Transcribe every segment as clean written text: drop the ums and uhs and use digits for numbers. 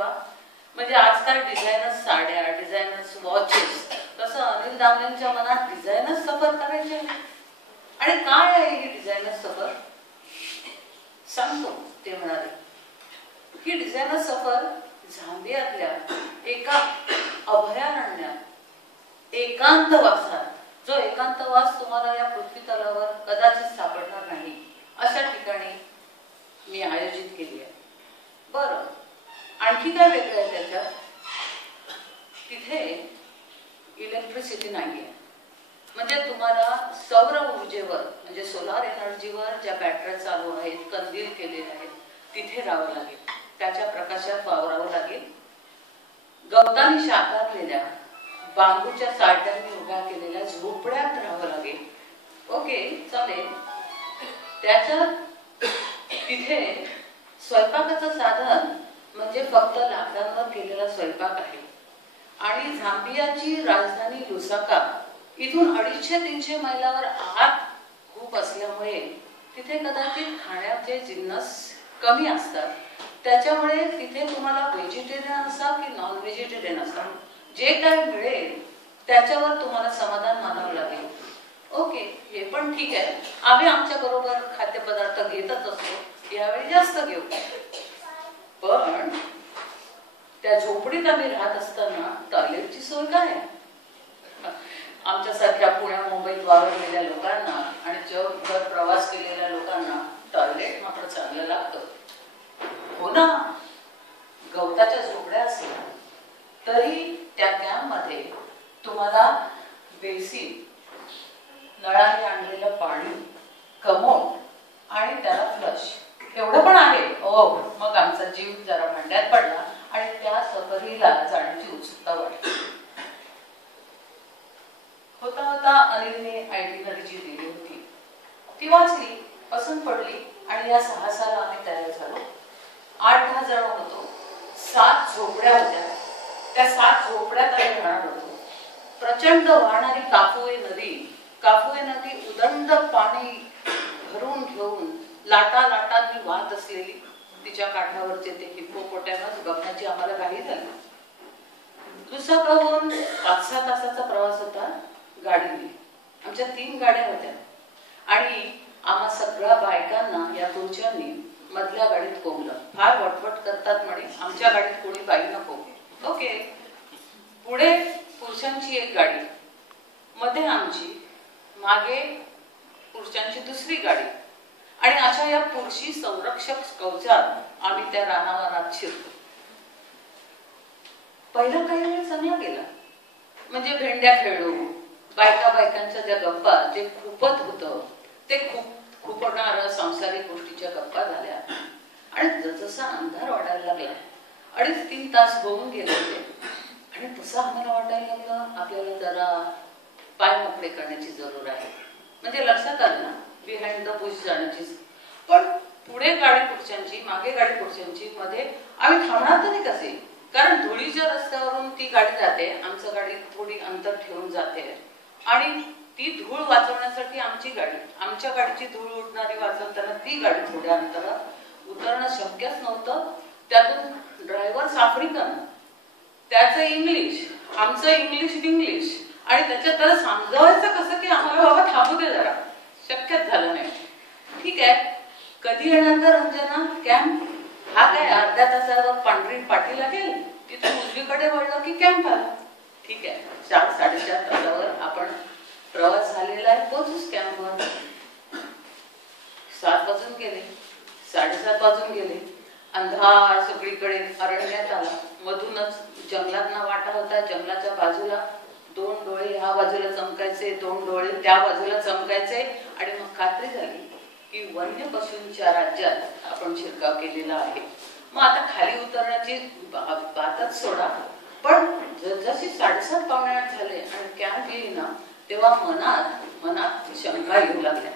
वा. म्हणजे आजकाल डिझायनर्स साड्या, डिझायनर्स वॉचेस, तसं अनिल दामलेंच्या मनात डिझायनर्स सफर करायचे आहे. आणि काय आहे ही डिझायनर सफर सांगतो. ते म्हणाले की डिझायनर सफर झांबियातल्या एका अभयारण्यात एकांतवासात, जो एकांतवास तुम्हाला या पृथ्वी तलावर कदाचित सापडणार नाही, अशा ठिकाणी मी आयोजित केली आहे. बरं, आणखी काय वेगळं आहे त्याच्यात? तिथे इलेक्ट्रिसिटी नाही आहे. म्हणजे तुम्हाला सौर ऊर्जेवर, म्हणजे सोलार एनर्जीवर ज्या बॅटऱ्या चालू आहेत, कंदील केलेले आहेत, तिथे राहावं लागेल. त्याच्या प्रकाशात वावरावं लागेल. गवतांनी शाकारलेल्या बांबूच्या साठ्यांनी उभ्या केलेल्या झोपड्यात राहावं लागेल. ओके, चालेल. त्याच्यात तिथे स्वयंपाकाचं साधन म्हणजे फक्त लाकडांवर केलेला स्वयंपाक आहे. आणि झांबियाची राजधानी लुसाका इथून 250-300 मैलावर आत खूप असल्यामुळे तिथे कदाचित खाण्याचे जिन्नस कमी असतात. त्याच्यामुळे तिथे तुम्हाला व्हेजिटेरियन असा की नॉन व्हेजिटेरियन असा, जे काय मिळेल त्याच्यावर तुम्हाला समाधान मानावं लागेल. ओके, हे पण ठीक आहे. आम्ही आमच्या बरोबर खाद्यपदार्थ घेतच असतो, यावेळी जास्त घेऊ. पण त्या झोपडीत आम्ही राहत असताना टॉयलेटची सोय काय आहे? आमच्यासारख्या पुण्या मुंबईत वावरलेल्या लोकांना आणि जगभर प्रवास केलेल्या लोकांना टॉयलेट मात्र चांगलं लागतं. हो ना, गवताच्या झोपड्या असल्या तरी त्या कॅम्पमध्ये तुम्हाला बेसिन, नळाने आणलेलं पाणी, कमोड आणि त्याला फ्लश एवढं पण आहे. ओ, मग आमचा जीव जरा भांड्यात पडला आणि त्या सफरीला जाण्याची उत्सुकता वाटली. होता होता अनिलने आयटिनरी जी दिली होती ती वाचली, पसंत पडली आणि या साहसाला आम्ही तयार झालो. 8-10 जण होतो. 7 झोपड्या होत्या. त्या 7 झोपड्यात आम्ही राहणार होतो. प्रचंड वाहणारी काफुवे नदी उदंड पाणी भरून घेऊन लाटा लाटांनी वाहत असलेली, तिच्या काठावरचे ते हिप्पोपोटॅमस बघण्याची आम्हाला घाई झाली. लुसाकाहून 5-6 तासाचा प्रवास होता गाडीने. आमच्या 3 गाड्या होत्या आणि आम्हा सगळ्या बायकांना या पुरुषांनी मधल्या गाडीत कोंबलं. फार वटवट करतात म्हणे, आमच्या गाडीत कोणी बाई नको. ओके, पुढे पुरुषांची एक गाडी, मध्ये आमची, मागे पुरुषांची दुसरी गाडी. आणि अशा या पुरुषी संरक्षक कवचात आम्ही त्या रानावनात शिरलो. पहिला काही वेळ चांगला गेला. म्हणजे भेंड्या खेळलो, बायकांच्या ज्या गप्पा, जे खूपत होतं ते खूपणारं सांसारिक गोष्टीच्या गप्पा झाल्या. आणि जसा अंधार वाटायला लागला, 2.5-3 तास होऊन गेले होते आणि तसं आम्हाला वाटायला लागलं आपल्याला जरा पाय मोकळे करण्याची जरूर आहे. म्हणजे लक्षात आलं ना, बिहाइंड द बुश जाण्याची. पण पुढे गाडी पुरुषांची, मागे गाडी पुरुषांची, मध्ये आम्ही थांबणार तरी कसे? कारण धुळीच्या रस्त्यावरून ती गाडी जाते, आमचं गाडी थोडी अंतर ठेवून जाते आणि ती धूळ वाचवण्यासाठी आमच्या गाडीची धूळ उडणारी वाचवताना ती गाडी थोड्या अंतरात उतरणं शक्यच नव्हतं. त्यातून ड्रायव्हर आफ्रिकन, त्याचं इंग्लिश, आमचं इंग्लिश आणि त्याच्यात त्याला समजावायचं कसं की आम्हाला बाबा थांबू दे जरा. शक्यच झालं नाही. ठीक आहे, कधी येणार तर रंजना कॅम्प? हा काय अर्ध्या तासावर पांढरी पाठी लागेल, तिथून उजवीकडे वळलं की कॅम्प आला. ठीक आहे, 4-4.5 तासावर आपण प्रवास झालेला आहे, पोहोचूच कॅम्पवर. 7 वाजून गेले, 7:30 वाजून गेले. अंधार सगळीकडे अरण्यात आला. मधूनच जंगलातना वाटा होता. जंगलाच्या बाजूला 2 डोळे ह्या बाजूला चमकायचे, 2 डोळे त्या बाजूला चमकायचे. आणि मग खात्री झाली की वन्य पशूंच्या राज्यात आपण शिरकाव केलेला आहे. मग आता खाली उतरण्याची बातच सोडा. पण जशी 7:30-8 झाले आणि कॅम्प येईना, तेव्हा मनात शंका येऊ लागल्या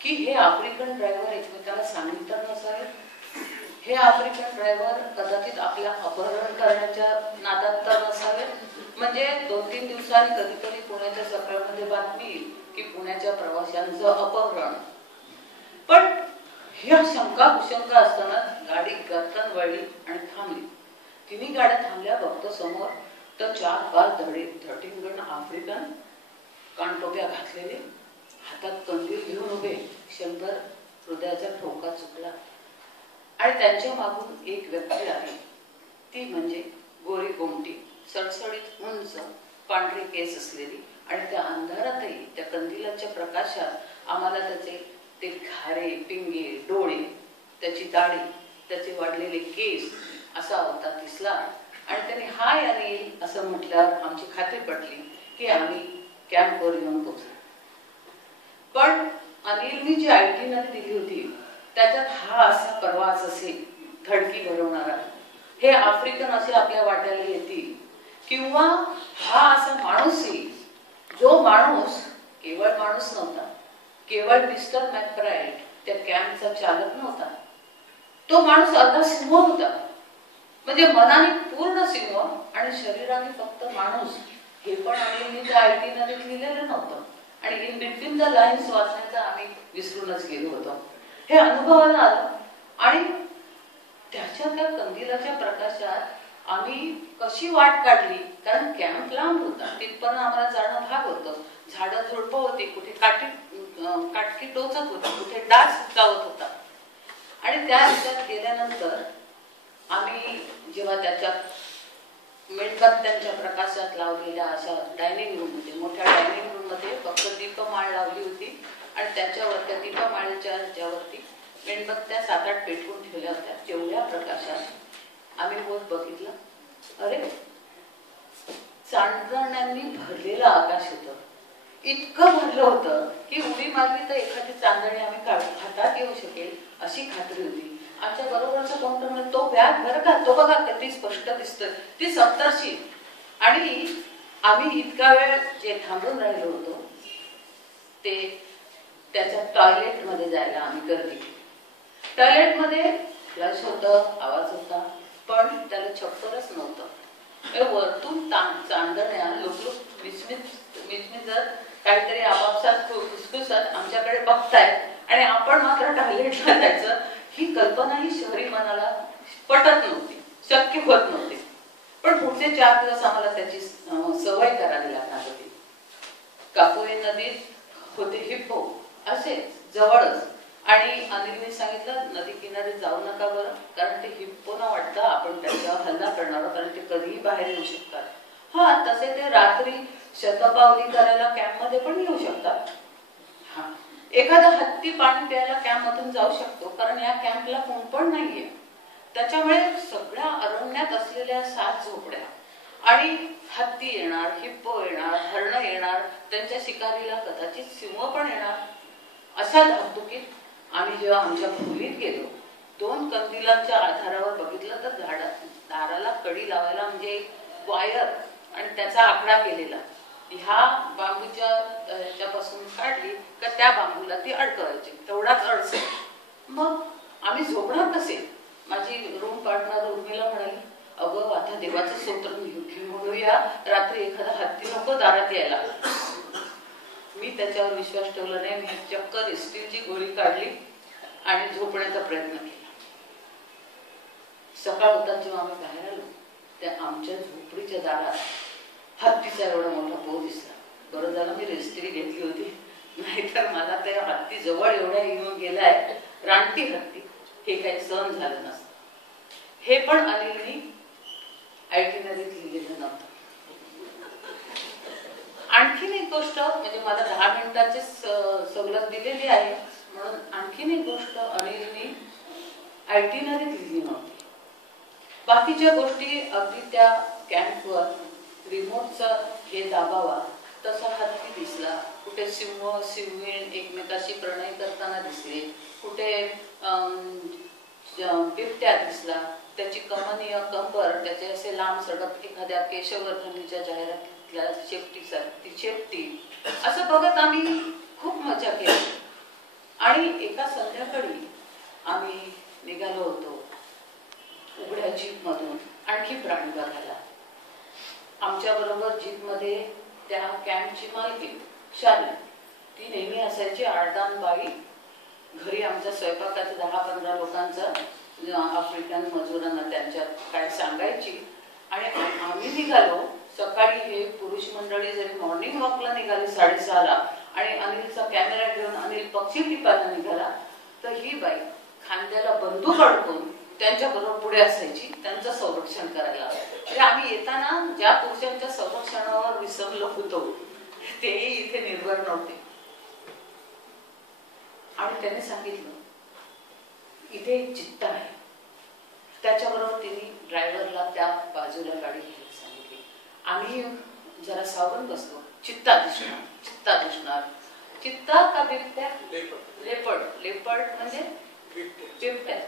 की हे आफ्रिकन ड्रायव्हर एकमेकाला सांगितलं तर नसावे. हे आफ्रिकन ड्रायव्हर कदाचित आपल्या अपहरण करण्याच्या नादात तर नसावे. म्हणजे 2-3 दिवसांनी कधीतरी पुण्याच्या सकाळमध्ये बातमी येईल की पुण्याच्या प्रवाशांचं अपहरण. पण ह्या शंका कुशंका असताना गाडी गर्दन वळली आणि थांबली. तिन्ही गाड्या थांबल्या, बघतो समोर तर 4-5 धटिंगण आफ्रिकन कानटोप्या घातलेले, हातात कंदील घेऊन उभे. क्षणभर हृदयाचा ठोका चुकला. आणि त्यांच्या मागून एक व्यक्ती आली, ती म्हणजे गोरी गोमटी, सडसडीत उंच पांढरी केस असलेली. आणि त्या अंधारातही त्या कंदिलाच्या प्रकाशात आम्हाला त्याचे ते घारे पिंगे डोळे, त्याची दाढी, त्याचे वाढलेले केस असा होता दिसला. आणि त्याने हाय अनिल असं म्हटल्यावर आमची खात्री पटली की आम्ही कॅम्पवर येऊन पोहोचलो. पण अनिलनी जी आयटिनरी दिली होती त्याच्यात हा असा परवाच असेल, धडकी भरवणारा, हे आफ्रिकन असे आपल्या वाट्याला येतील, किंवा हा असा माणूस येईल जो माणूस केवळ माणूस नव्हता, केवळ मिस्टर मॅकब्राइड त्या कॅम्पचा चालक नव्हता, तो माणूस अर्धा सिंह होता. म्हणजे मनाने पूर्ण सिंह आणि शरीराने फक्त माणूस. हे पण आम्ही त्या आयटिनरीत लिहिलेलं नव्हतं आणि इन बिटवीन द लाईन्स वाचण्याचा आम्ही विसरूनच गेलो होतो. हे अनुभवाला आलं आणि त्याच्या त्या कंदिलाच्या प्रकाशात आम्ही कशी वाट काढली, कारण कॅम्प लांब होता, तिथपर्यंत आम्हाला जाणं भाग होतं. झाडं झुडपं होती, कुठे काटकी टोचत होती, कुठे डास चावत होता. आणि त्या ह्याच्यात गेल्यानंतर आम्ही जेव्हा त्याच्यात मेणबत्त्यांच्या प्रकाशात लावलेल्या अशा डायनिंग रूम मध्ये, मोठ्या डायनिंग रूम मध्ये फक्त दीपमाळ लावली होती आणि त्याच्यावर त्या दीपमाळीच्या ह्याच्यावरती मेणबत्त्या 7-8 पेटवून ठेवल्या होत्या. तेवढ्या प्रकाशात आम्ही वर बघितलं, अरे चांदण्यांनी भरलेलं आकाश होतं. इतकं भरलं होतं की उडी मारली तर एखादी चांदणी आम्ही हातात येऊ शकेल अशी खात्री होती. आमच्या बरोबरचा काउंटर म्हणजे तो बॅग बरं का, तो बघा किती स्पष्ट दिसतोय, ती 70ची. आणि आम्ही इतका वेळ जे थांबून राहिलो होतो ते त्याच्या टॉयलेट मध्ये जायला आम्ही गर्दी केली. टॉयलेट मध्ये फ्लश होतं, आवाज होता, पण त्याला छप्परच नव्हतं. वरतून चांदण्या लुकलुक मिचमिचत काहीतरी आपापसात खुसखुसत आमच्याकडे बघतायत आणि आपण मात्र टॉयलेटला जायचं ही कल्पना ही शहरी मनाला पटत नव्हती, शक्य होत नव्हती. पण पुढचे 4 दिवस आम्हाला त्याची सवय करावी लागणार होती. कापुरी नदीत होते हिप्पो असे जवळच, आणि अनिलने सांगितलं नदी किनारी जाऊ नका बरं, कारण ते हिप्पो न वाटतं आपण त्याच्यावर हल्ला करणार आहोत आणि ते कधीही बाहेर येऊ शकतात. हा, तसे ते रात्री शतपावली करायला कॅम्प मध्ये पण येऊ शकतात. हा, एखादा हत्ती पाणी प्यायला कॅम्प मधून जाऊ शकतो, कारण या कॅम्पला कोण पण नाहीये. त्याच्यामुळे सगळ्या अरण्यात असलेल्या 7 झोपड्या आणि हत्ती येणार, हिप्पो येणार, हरण येणार, त्यांच्या शिकारीला कदाचित सिंह पण येणार. अशा धाकधुकीत आम्ही जेव्हा आमच्या खोलीत गेलो, 2 कंदिलांच्या आधारावर बघितलं तर दाराला कडी लावायला म्हणजे वायर आणि त्याचा आकडा केलेला. ह्या बांबूच्या ह्याच्यापासून काढली का त्या बांबूला ती अडकवायची, तेवढाच अडचण. मग आम्ही झोपणार कसे? माझी रूम पार्टनर उर्मिला म्हणाली, अगं आता देवाचं स्तोत्र म्हणूया, रात्री एखादा हत्ती नको दारात यायला. मी त्याच्यावर विश्वास ठेवला नाही. मी चक्क स्टीलची गोळी काढली आणि झोपण्याचा प्रयत्न केला. सकाळ होता जेव्हा आम्ही बाहेर आलो, त्या आमच्या झोपडीच्या दारात हत्तीचा एवढा मोठा पो दिसला. बरं झालं मी रेस्ट्री घेतली होती, नाहीतर मला त्या हत्ती जवळ एवढ्या येऊन गेलाय, रानटी हत्ती, हे काही सहन झालं नसतं. हे पण अनिलनी आयटिनरीत लिहिलेलं नव्हतं. आणखीन एक गोष्ट, म्हणजे मला 10 मिनिटाची सवलत दिलेली आहे म्हणून आणखीन एक गोष्ट अनिलनी आयटिनरीत लिहिली नव्हती. बाकीच्या गोष्टी अगदी त्या कॅम्पवर रिमोटचा हे दाबावा तसा हत्ती दिसला, कुठे सिंह सिंहीण एकमेकाशी प्रणय करताना दिसले, कुठे बिबट्या दिसला, त्याची कमनीय कंबर, त्याचे असे लांब सडक एखाद्या केशवर्धनीच्या जाहिरातीतल्या शेपटी शेपटी, असं बघत आम्ही खूप मजा केली. आणि एका संध्याकाळी आम्ही निघालो होतो उघड्या जीप मधून आणखी प्राणी बघायला. आमच्या बरोबर जीप मध्ये त्या कॅम्पची मालकीण शाली, ती नेहमी असायची. 8-10 बाई, घरी आमच्या स्वयंपाकाचा 10-15 लोकांचा आफ्रिकन मजुरांना त्यांच्या काय सांगायची. आणि आम्ही निघालो सकाळी. हे पुरुष मंडळी जरी मॉर्निंग वॉकला निघाली 6:30ला आणि अनिलचा कॅमेरा घेऊन अनिल पक्षी टिपायला निघाला, तर ही बाई खांद्याला बंदूक अडकून त्यांच्या बरोबर पुढे असायची त्यांचं संरक्षण करायला. म्हणजे आम्ही येताना ज्या पुरुषांच्या संरक्षणावर विसरलो होतो तेही इथे निर्भर नव्हते. आणि त्याने सांगितलं इथे एक चित्ता आहे. त्याच्याबरोबर तिने ड्रायव्हरला त्या बाजूला गाडी घ्यायला सांगितली. आम्ही जरा सावरून बसलो. चित्ता दिसणार, चित्ता दिसणार. चित्ता का बिबट्या? लेपर्ड. लेपर्ड म्हणजे बिबट्या.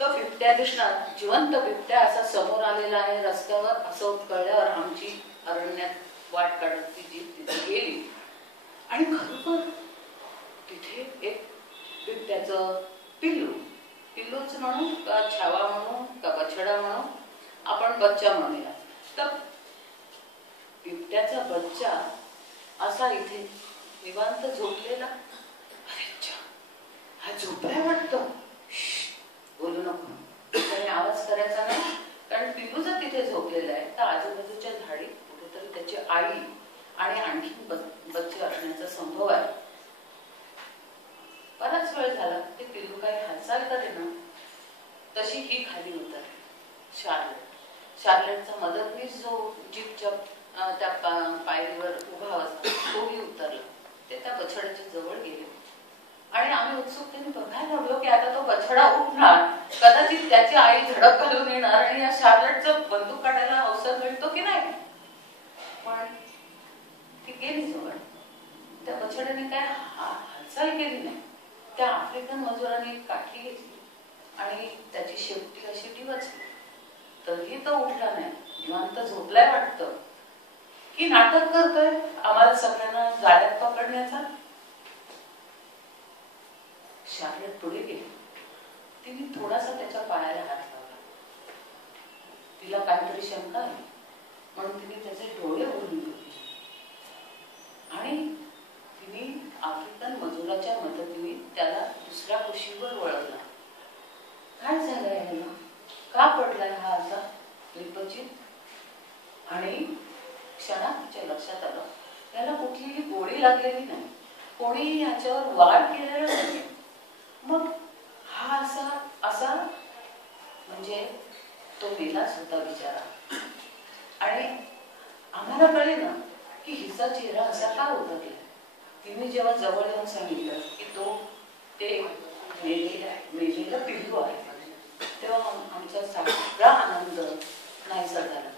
तो बिबट्या दिसणार, जिवंत बिबट्या असा समोर आलेला आहे रस्त्यावर. असं कळल्यावर आमची अरण्यात वाट काढत ती जीप तिथे गेली. आणि खरोखर तिथे एक बिबट्याचं पिल्लू, पिल्लूच म्हणू का छावा म्हणू का बछडा म्हणू, आपण बच्चा म्हणूया. तर बिबट्याचा बच्चा असा इथे निवांत झोपलेला. अरे हा झोपलाय वाटतं, बोलू नको, त्याने आवाज करायचा नाही. कारण पिल्लू जर तिथे झोपलेला आहे तर आजूबाजूच्या झाडी कुठेतरी त्याची आई आणि आणखी बच्चे असण्याचा संभव आहे. बराच वेळ झाला ते पिल्लू काही हालचाल करेना. तशी ही खाली उतरली. शार्लेटचा मदतनीस जो जीपच्या त्या पायरीवर उभा असतो तोही उतरला. ते त्या बछड्याच्या जवळ गेले आणि आम्ही उत्सुकतेने बघायला लागलो की आता तो बछडा उठणार, कदाचित त्याची आई झडप घालून येणार आणि या शार्लेटचं बंदूक काढायला अवसर मिळतो की नाही. पण ती गेली जवळ. त्या बछड्याने काय हालचाल केली नाही. त्या आफ्रिकन मजुरांनी काठी घेतली आणि त्याची शेपटी अशी डिवचली. तरीही तो उठला नाही. निवांत झोपलाय वाटतं की नाटक करतोय आम्हाला सगळ्यांना जाळ्यात पकडण्याचा. शार्लेट पुढे गेली. तिने थोडासा त्याच्या पायाला हात लावला. तिला काहीतरी शंका आली म्हणून तिने त्याचे डोळे उघडून घेतले आणि तिने आफ्रिकन मजुराच्या मदतीने त्याला दुसऱ्या कुशीवर वळवला. काय झालंय ह्याला, का पडलाय हा असा विपचित. आणि क्षणात तिच्या लक्षात आलं त्याला कुठलीही गोळी लागलेली नाही, कोणीही याच्यावर वार केलेला नाही. मग हा असा म्हणजे तो मेलाच होता बिचारा. आणि आम्हाला कळे ना की हिचा चेहरा असा का होता. तिने जेव्हा जवळ येऊन सांगितलं की ते मेलेलं पिल्लू आहे, तेव्हा आमचा सगळा आनंद नाहीसा झाला.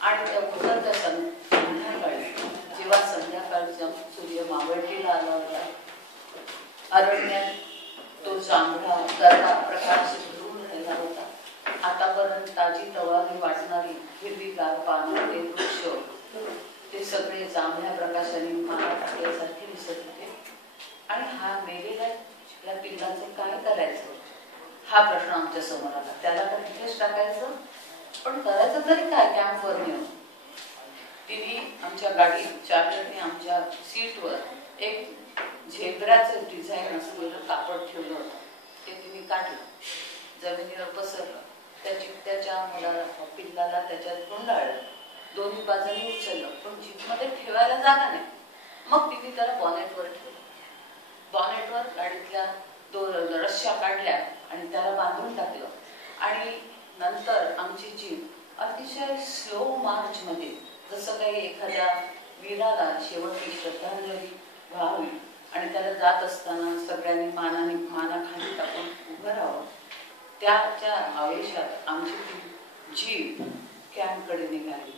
आणि त्या उतरत्या संध्याकाळी जेव्हा संध्याकाळचा सूर्य मावळतीला आला होता, अरण्यात तो जांभळा गरबा प्रकाश भरून राहिला होता. आतापर्यंत ताजी तवारी वाटणारी हिरवीगार पानं, ते वृक्ष, ते सगळे जांभळ्या प्रकाशाने माला टाकल्यासारखे दिसत होते. आणि हा मेलेल्या त्या पिल्लाचं काय करायचं हा प्रश्न आमच्या समोर आला. त्याला तर तिथेच टाकायचं, पण करायचं तरी काय. कॅम्पवर नेऊन तिने आमच्या गाडीत चार्जरने आमच्या सीटवर एक झेब्राचं डिझाईन असलेलं कापड ठेवलं होतं. ते तिने काढलं, जमिनीवर पसरलं, त्या चिकट्याच्या मुलाला पिल्लाला त्याच्यात गुंडाळलं, दोन्ही बाजूंनी उचललं, पण जीपमध्ये ठेवायला जागा नाही. मग तिने त्याला बॉनेटवर ठेवलं. बॉनेटवर गाडीतल्या रश्श्या काढल्या आणि त्याला बांधून टाकलं. आणि नंतर आमची जीप अतिशय स्लो मार्च मध्ये, जसं काही एखाद्या वीराला शेवटची श्रद्धांजली व्हावी आणि त्याला जात असताना सगळ्यांनी मानाखाली टाकून उभं राहावं, त्याच्या आवेशात आमची ती जीप कॅम्पकडे निघाली.